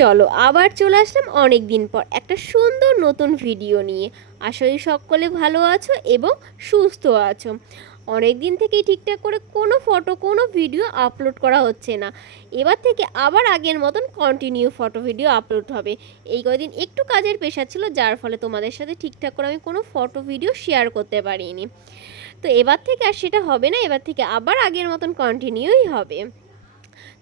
চলো আবার চলে আসলাম অনেক দিন পর একটা সুন্দর নতুন ভিডিও নিয়ে। আশা করি সকলে ভালো আছো এবং সুস্থ আছো। অনেক দিন থেকেই ঠিকঠাক করে কোনো ফটো কোনো ভিডিও আপলোড করা হচ্ছে না। এবার থেকে আবার আগের মতন কন্টিনিউ ফটো ভিডিও আপলোড হবে। এই কদিন একটু কাজের প্রেশার ছিল, যার ফলে তোমাদের সাথে ঠিকঠাক করে আমি কোনো ফটো ভিডিও শেয়ার করতে পারিনি। তো এবার থেকে আর সেটা হবে না, এবার থেকে আবার আগের মতন কন্টিনিউই হবে।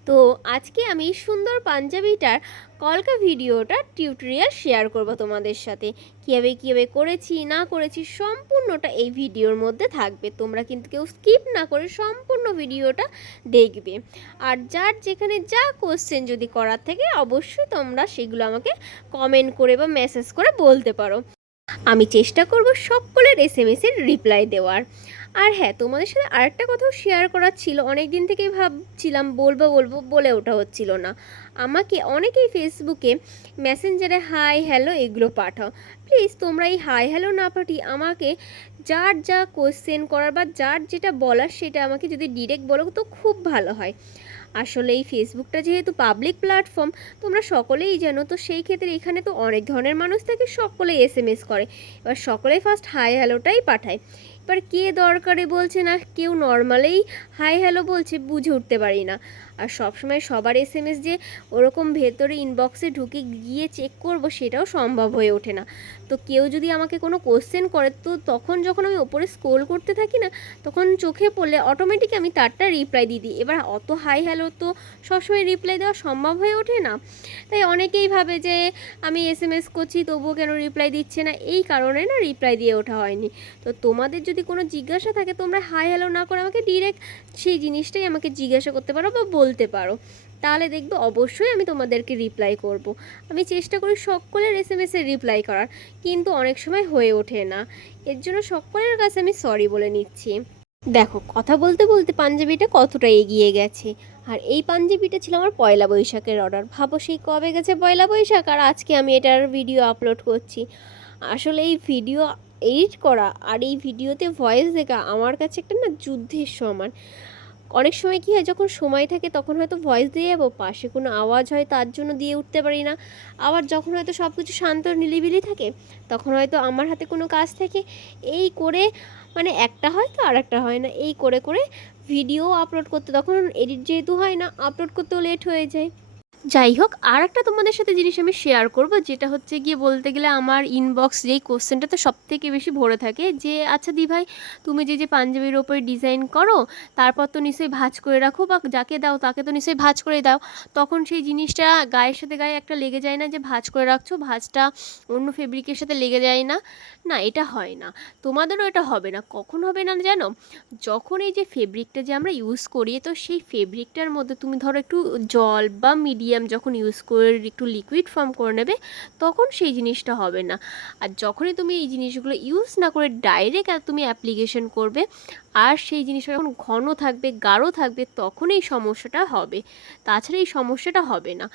তো আজকে আমি সুন্দর পাঞ্জাবিটার কলকা ভিডিওটা টিউটোরিয়াল শেয়ার করব তোমাদের সাথে। কীভাবে করেছি না করেছি সম্পূর্ণটা এই ভিডিওর মধ্যে থাকবে। তোমরা কিন্তু কেউ স্কিপ না করে সম্পূর্ণ ভিডিওটা দেখবে। আর যার যেখানে যা কোশ্চেন যদি করার থাকে অবশ্যই তোমরা সেগুলো আমাকে কমেন্ট করে বা মেসেজ করে বলতে পারো। আমি চেষ্টা করব সকলের এসএমএসের রিপ্লাই দেওয়ার। আর হ্যাঁ, তোমাদের সাথে আরেকটা কথাও শেয়ার করার ছিল। অনেক দিন থেকেই ভাবছিলাম বলবো বলে ওটা হচ্ছিল না। আমাকে অনেকেই ফেসবুকে মেসেঞ্জারে হাই হ্যালো এগুলো পাঠাও। প্লিজ তোমরা এই হাই হ্যালো না পাঠিয়ে আমাকে যার যা কোশ্চেন করার বা যার যেটা বলার সেটা আমাকে যদি ডিরেক্ট বলো তো খুব ভালো হয়। আসলে এই ফেসবুকটা যেহেতু পাবলিক প্ল্যাটফর্ম, তোমরা সকলেই জানো, তো সেই ক্ষেত্রে এখানে তো অনেক ধরনের মানুষ থাকে, সকলেই এসএমএস করে। এবার সকলেই ফার্স্ট হাই হ্যালোটাই পাঠায়। এবার কে দরকারে বলছে না কেউ নর্মালেই হাই হ্যালো বলছে বুঝে উঠতে পারি না। আর সবসময় সবার এসএমএস যে ওরকম ভেতরে ইনবক্সে ঢুকে গিয়ে চেক করব সেটাও সম্ভব হয়ে ওঠে না। তো কেউ যদি আমাকে কোনো কোশ্চেন করে তো তখন যখন আমি ওপরে স্ক্রোল করতে থাকি না, তখন চোখে পড়লে অটোমেটিক আমি তারটা রিপ্লাই দিয়ে দিই। এবার অত হাই হ্যালো তো সবসময় রিপ্লাই দেওয়া সম্ভব হয়ে ওঠে না। তাই অনেকেই ভাবে যে আমি এসএমএস করছি তবুও কেন রিপ্লাই দিচ্ছে না, এই কারণে না রিপ্লাই দিয়ে ওঠা হয়নি। তো তোমাদের যদি কোনো জিজ্ঞাসা থাকে তোমরা হাই হ্যালো না করে আমাকে ডিরেক্ট সেই জিনিসটাই আমাকে জিজ্ঞাসা করতে পারো বা বলতে পারো। তাহলে দেখবে অবশ্যই আমি তোমাদেরকে রিপ্লাই করব। আমি চেষ্টা করি সকলের এসএমএসের রিপ্লাই করার, কিন্তু অনেক সময় হয়ে ওঠে না। এর জন্য সকলের কাছে আমি সরি বলে নিচ্ছি। দেখো, কথা বলতে বলতে পাঞ্জাবিটা কতটা এগিয়ে গেছে। আর এই পাঞ্জাবিটা ছিল আমার পয়লা বৈশাখের অর্ডার। ভাবো সেই কবে গেছে পয়লা বৈশাখ, আর আজকে আমি এটার ভিডিও আপলোড করছি। আসলে এই ভিডিও এডিট করা আর এই ভিডিওতে ভয়েস দেখা আমার কাছে একটা না যুদ্ধের সমান। অনেক সময় কী হয়, যখন সময় থাকে তখন হয়তো ভয়েস দিয়ে যাবো, পাশে কোনো আওয়াজ হয় তার জন্য দিয়ে উঠতে পারি না। আবার যখন হয়তো সব কিছু শান্ত নিলিবিলি থাকে তখন হয়তো আমার হাতে কোনো কাজ থাকে, এই করে মানে একটা হয় তো আর একটা হয় না, এই করে করে ভিডিও আপলোড করতে তখন এডিট যেহেতু হয় না, আপলোড করতেও লেট হয়ে যায়। যাই হোক, আর একটা তোমাদের সাথে জিনিস আমি শেয়ার করব, যেটা হচ্ছে গিয়ে বলতে গেলে আমার ইনবক্স যেই কোশ্চেনটাতে সব থেকে বেশি ভরে থাকে যে আচ্ছা দি ভাই, তুমি যে পাঞ্জাবির ওপরে ডিজাইন করো তারপর তো নিশ্চয়ই ভাঁজ করে রাখো বা যাকে দাও তাকে তো নিশ্চয়ই ভাঁজ করে দাও, তখন সেই জিনিসটা গায়ের সাথে গায়ে একটা লেগে যায় না যে ভাঁজ করে রাখছো, ভাঁজটা অন্য ফেব্রিকের সাথে লেগে যায় না? না, এটা হয় না। তোমাদেরও এটা হবে না। কখন হবে না জানো? যখন এই যে ফেব্রিকটা যে আমরা ইউজ করি, তো সেই ফেব্রিকটার মধ্যে তুমি ধরো একটু জল বা মিডিয়াম যখন ইউজ করে একটু লিকুইড ফর্ম করে নেবে, তখন সেই জিনিসটা হবে না। আর যখনই তুমি এই জিনিসগুলো ইউজ না করে ডাইরেক্ট তুমি অ্যাপ্লিকেশন করবে আর সেই জিনিসটা যখন ঘন থাকবে গাঢ় থাকবে তখন এই সমস্যাটা হবে। তাছাড়া এই সমস্যাটা হবে না।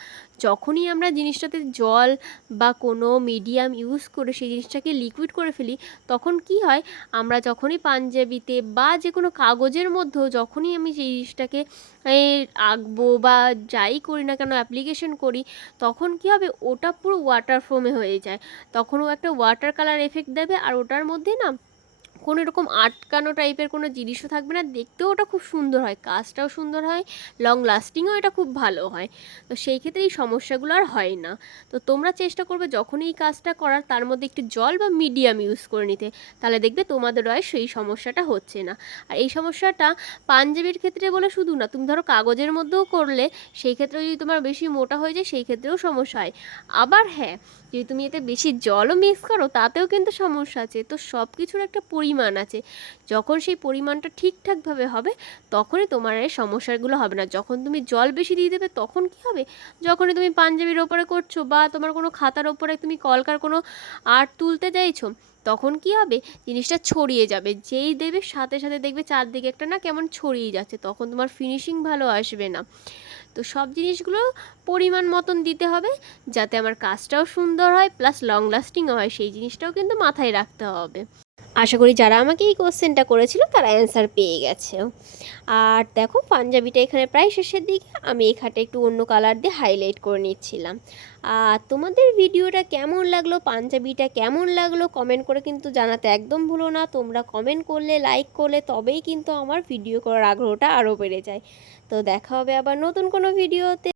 যখনই আমরা জিনিসটাতে জল বা কোনো মিডিয়াম ইউজ করে সেই জিনিসটাকে লিকুইড করে ফেলি, তখন কি হয়, আমরা যখনই পাঞ্জাবিতে বা যে কোনো কাগজের মধ্যেও যখনই আমি সেই জিনিসটাকে আঁকবো বা যাই করি না কেন অ্যাপ্লিকেশন করি, তখন কি হবে, ওটা পুরো ওয়াটার ফর্মে হয়ে যায়। তখনও একটা ওয়াটার কালার এফেক্ট দেবে আর ওটার মধ্যে না কোনো রকম আটকানো টাইপের কোনো জিনিসও থাকবে না, দেখতেও ওটা খুব সুন্দর হয়, কাজটাও সুন্দর হয়, লং লাস্টিংও এটা খুব ভালো হয়। তো সেই ক্ষেত্রে এই সমস্যাগুলো আর হয় না। তো তোমরা চেষ্টা করবে যখনই এই কাজটা করার তার মধ্যে একটু জল বা মিডিয়াম ইউজ করে নিতে, তাহলে দেখবে তোমাদের আর সেই সমস্যাটা হচ্ছে না। আর এই সমস্যাটা পাঞ্জাবির ক্ষেত্রে বলে শুধু না, তুমি ধরো কাগজের মধ্যেও করলে সেই ক্ষেত্রে যদি তোমার বেশি মোটা হয়ে যায় সেই ক্ষেত্রেও সমস্যা হয়। আবার হ্যাঁ, যদি তুমি এতে বেশি জলও মিক্স করো তাতেও কিন্তু সমস্যা আছে। তো সব কিছুর একটা পরিমাণ আছে, যখন সেই পরিমাণটা ঠিকঠাকভাবে হবে তখনই তোমার এই সমস্যাগুলো হবে না। যখন তুমি জল বেশি দিয়ে দেবে তখন কি হবে, যখনই তুমি পাঞ্জাবির ওপরে করছো বা তোমার কোনো খাতার ওপরে তুমি কলকার কোনো আর্ট তুলতে চাইছো, তখন কি হবে, জিনিসটা ছড়িয়ে যাবে, যেই দেবে সাথে সাথে দেখবে চারদিকে একটা না কেমন ছড়িয়ে যাচ্ছে, তখন তোমার ফিনিশিং ভালো আসবে না। তো সব জিনিসগুলো পরিমাণ মতন দিতে হবে যাতে আমার কাজটাও সুন্দর হয় প্লাস লং লাস্টিংও হয়, সেই জিনিসটাও কিন্তু মাথায় রাখতে হবে। আশা করি যারা আমাকে এই কোশ্চেনটা করেছিল তারা অ্যান্সার পেয়ে গেছে। আর দেখো পাঞ্জাবিটা এখানে প্রায় শেষের দিকে, আমি এখানটা একটু অন্য কালার দিয়ে হাইলাইট করে নিচ্ছিলাম। আর তোমাদের ভিডিওটা কেমন লাগলো, পাঞ্জাবিটা কেমন লাগলো কমেন্ট করে কিন্তু জানাতে একদম ভুলো না। তোমরা কমেন্ট করলে, লাইক করলে তবেই কিন্তু আমার ভিডিও করার আগ্রহটা আরও বেড়ে যায়। তো দেখা হবে আবার নতুন কোনো ভিডিওতে।